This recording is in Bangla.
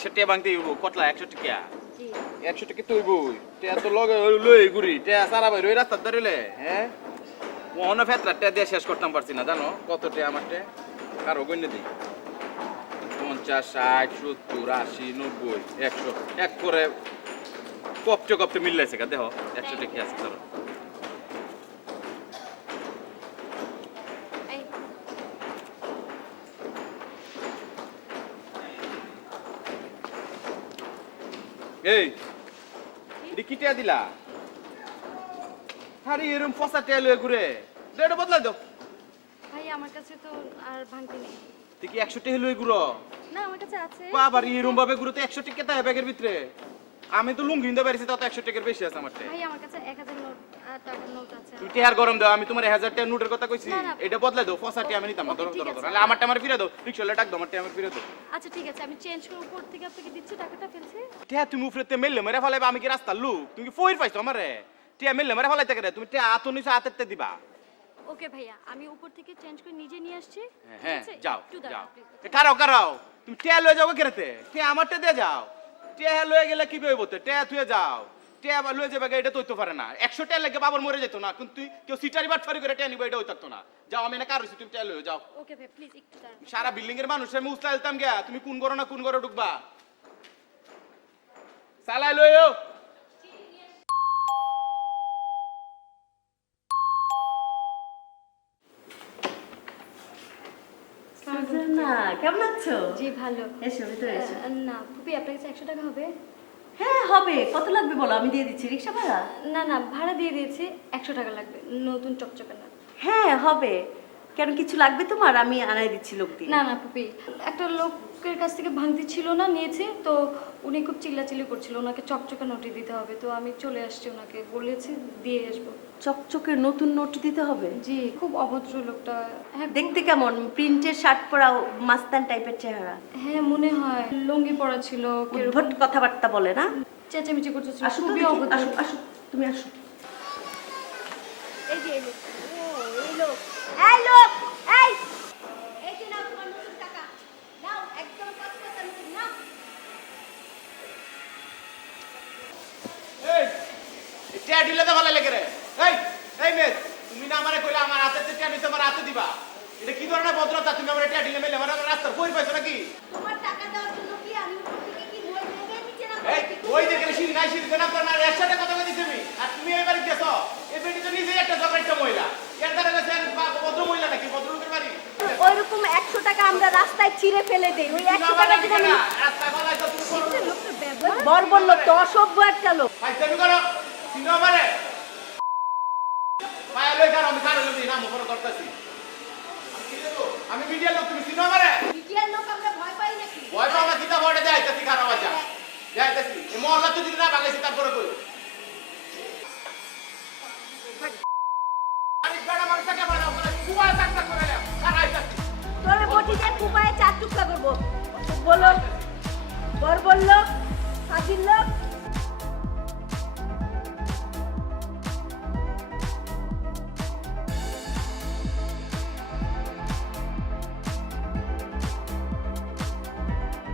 100 টাকা ভাঙতে হইব কতলা 100 টাকা জি 100 টাকা তো হইব টাকা তো লগে লই ঘুরি টাকা সারা ভাই রই রাস্তা ধরিলে হ্যাঁ ওহনা ফেতরা টাকা দিয়ে শেষ করতাম পারছি না জানো কত টাকা আমার টাকা কারো গণ্য দিই 50 60 70 80 90 100 এক করে কপটে কপটে মিললাইছে গা দেখো 100 টাকা আছে ধরো এই এডি কি টাকা দিলা আরে এরম ফসা টাকা লয়ে ঘুরে এটা বদলাই দাও ভাই আমার কাছে তো আর ভাঙতে নেই তুই কি 100 টাকা লয়ে ঘুরো না আমার কাছে আছে বাবা এরম ভাবে ঘুরো তো 100 টাকা তাই ব্যাগের ভিতরে আমি তো লুঙ্গি নিতে পারছি তাও তো 100 টাকার বেশি আছে আমার টাকা ভাই আমার কাছে 1000 নোট টাকার নোট আছে তুই টেহার গরম দাও আমি তোমার 1000 টাকা নোটের কথা কইছি না, না। এটা বদলাই দাও ফসা টাকা আমি নিতাম না ধরো ঠিক ধরো আছে। তাহলে আমার টাকা আমার ফিরে দাও রিকশালে টাকা দাও আমার টাকা আমার ফিরে দাও আচ্ছা ঠিক আছে আমি চেঞ্জ করে উপর থেকে আপনাকে দিচ্ছি টাকাটা ফেলছি টেহা তুমি উফরেতে মেললে মেরে ফেলাইবা আমি কি রাস্তার লোক তুমি কি ফইর পাইছো আমারে টেহা মেললে মেরে ফেলাইতে গেলে তুমি টেহা আতো নিছো হাতেতে দিবা ওকে ভাইয়া আমি উপর থেকে চেঞ্জ করে নিজে নিয়ে আসছি ঠিক হ্যাঁ আছে? যাও একটু দাঁড়াও, যাও please। এ কারাও কারাও তুমি টেহা লয়ে যাও কেরেতে টেহা আমারটা দিয়ে যাও টেহা লয়ে গেলে কি হইব তো টেহা তুই যাও টেহা লয়ে যাবে এটা তো হইতে পারে না 100 টাকা লাগে বাবার মরে যেত না কিন্তু তুই কেউ সিটারি বাটফারি করে টেহা নিব এটা হইতো না যাও আমি না কার হইছি তুমি টেহা লয়ে যাও ওকে ভাই প্লিজ একটু দাঁড়ান সারা বিল্ডিং এর মানুষ আমি উস্তা দিতাম গিয়া তুমি কোন করো না কোন করো ঢুকবা সালাই লইও সুজানা কেমন আছো? জি ভালো এসো ভিতরে এসো। না ফুপি আপনার কাছে 100 টাকা হবে হ্যাঁ হবে, কত লাগবে বলো, আমি দিয়ে দিচ্ছি। রিক্সা ভাড়া? না না ভাড়া দিয়ে দিয়েছি 100 টাকা লাগবে নতুন চকচকে না হ্যাঁ হবে। কেন কিছু লাগবে তোমার? আমি আনাই দিচ্ছি লোক দিয়ে। না না পুপি একটা লোকের কাছ থেকে ভাঙতি ছিল না নিয়েছে তো উনি খুব চিল্লাচিল্লি করছিল ওনাকে চকচকে নোটি দিতে হবে তো আমি চলে আসছি ওনাকে বলেছি দিয়ে আসবো চকচকে নতুন নোট দিতে হবে? জি খুব অভদ্র লোকটা হ্যাঁ দেখতে কেমন? প্রিন্টের শার্ট পরা, মাস্তান টাইপের চেহারা। হ্যাঁ মনে হয় লুঙ্গি পরা ছিল উদ্ভট কথাবার্তা বলে না? চেঁচামেচি করতেছিল আসো তো খুবই দেখি, অভদ্র আসো আসো, তুমি আসো। এই যে এই লোক এই লোক, এই লোক, এই এই যে নাও তোমার নতুন টাকা নাও, একদম কচকচা নতুন নাও। এই টেহা দিলে তো ভালো লাগে রে এই এই মেয়ে তুমি না আমারে কইলা আমার হাতে টেহা নিতে আমার হাতে দিবা এটা কি ধরনের ভদ্রতা তুমি আমার টেহা দিলে মেলে আমার রাস্তা কই পাইছো নাকি তোমার টাকা দেওয়ার জন্য কি আমি উপর থেকে কি মই ভেঙে নিচে নামবো? এই ওই দেখে সিঁড়ি নাই সিঁড়ি না তোর না একসাথে কথা কই দিছি আমি আর তুমি এই বাড়ি গেছো এই বেটি তো নিজেই একটা জগাইটা মহিলা এর দ্বারা গেছে ভদ্র মহিলা নাকি ভদ্রলোকের বাড়ি ওইরকম 100 টাকা আমরা রাস্তায় ছিঁড়ে ফেলে দেই। ওই 100 টাকা দিলে আমি রাস্তায় ফলাইছো তুমি করো বর বললো তো অসভ্য একটা লোক। ভাই তুমি করো সিনো আমারে পায়ে লই কারো আমি কারো যদি নাম উপর করতেছি আমি মিডিয়া লোক তুমি সিনো আমারে বিটিআর লোক আমরা ভয় পাই নাকি? ভয় পাওয়া কিতা বড়ে যাইতাছি খারাপ বাজা যাইতাছি এই মহল্লা তো যদি না বাগাইছি তারপরে কই আমি বড় মানুষকে বড় করে কুয়া টাকা করে খারাইতাছি তোরে বটি দিয়ে কুপায়ে চার টুকরা করবো। বলো বর বললো, ফাজিল লোক।